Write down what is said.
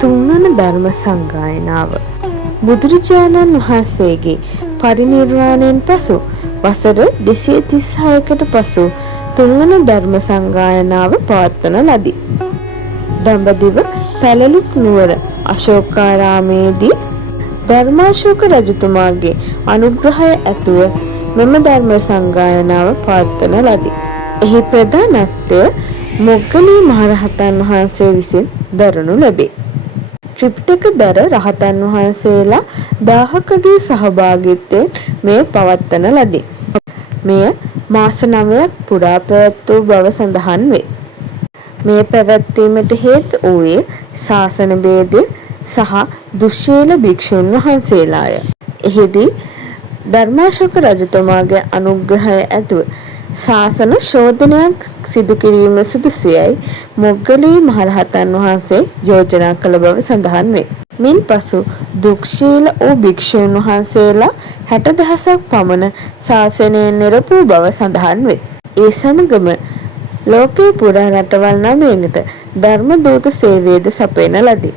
තුන්වන ධර්ම සංගායනාව බුදුරජාණන් වහන්සේගේ පරිනිර්වාණයෙන් පසු වසර 236කට පසු තුන්වන ධර්ම සංගායනාව පවත්වන ලදී. දඹදිව පැලලුක් නුවර අශෝකාරාමේදී ධර්මාශෝක රජතුමාගේ අනුග්‍රහය ඇතුව මෙම ධර්ම සංගායනාව පවත්වන ලදී. එහි ප්‍රධානත්වය මොග්ගලී මහරහතන් වහන්සේ විසින් දරනු ලැබේ. ත්‍රිපිටකධර රහතන් වහන්සේලා 1000කගේ සහභාගීත්වයෙන් මෙය පවත්වන ලදී. මෙය මාස 9ක් පුරා පැවැත් වූ බව සඳහන් වේ. මෙය පැවැත්වීමට හේතු වූයේ ශාසන භේදය සහ දුස්සීල භික්ෂුන් වහන්සේලාය. එහිදී ධර්මාශෝක රජතුමාගේ අනුග්‍රහය ඇතුව ශාසන ශෝධනයක් සිදු කිරීම සුදුසුයයි මොග්ගලී මහරහතන් වහන්සේ යෝජනා කළ බව සඳහන් වේ. මින්පසු දුක්ශීල වූ භික්ෂුන් වහන්සේලා 60,000ක් පමණ ශාසනයෙන් නිරපූ බව සඳහන් වේ. ඒ සමගම ලෝකේ පුරා රටවල් 9කට ධර්ම දූත සේවයද සපයන ලදී.